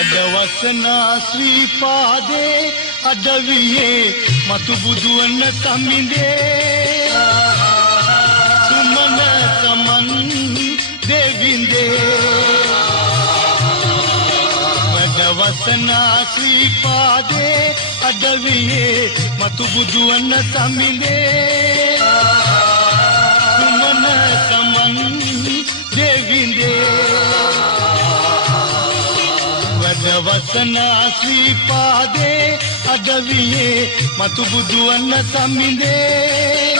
වැඩවසනා ශ්‍රී පාදේ අඩවියේ මතු බුදුවන සමිඳේ සුමන සමන් දෙවිඳේ වැඩවසනා ශ්‍රී පාදේ අඩවියේ මතු බුදුවන සමිඳේ සුමන සමන් දෙවිඳේ වැඩවසනා ශ්‍රී පාදේ අඩවියේ මතු බුදුවන සමිඳේ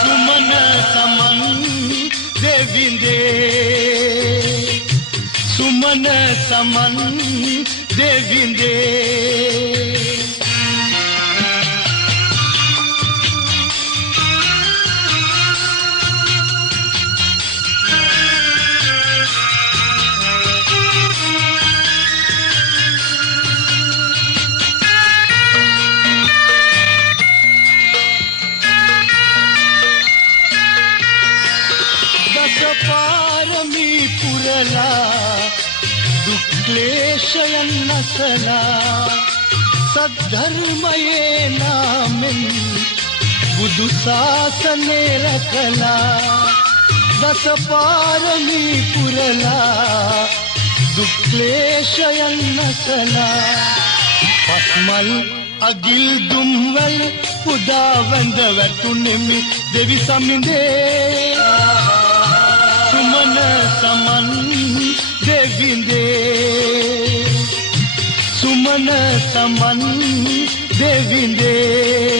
සුමන සමන් දෙවිඳේ සුමන සමන් දෙවිඳේ පාරමී පුරලා දුක්ලේශයන් නැසලා සද්ධර්මයේ නාමෙන් බුදු සාසනේ රැකලා දස පාරමී පුරලා දුක්ලේශයන් නැසලා පස්මල් අගිල් දුම්වැල් පුදා වැඳ වැටුනෙමි දෙවි සමිඳේ සුමන සමන් දෙවිඳේ සුමන සමන් දෙවිඳේ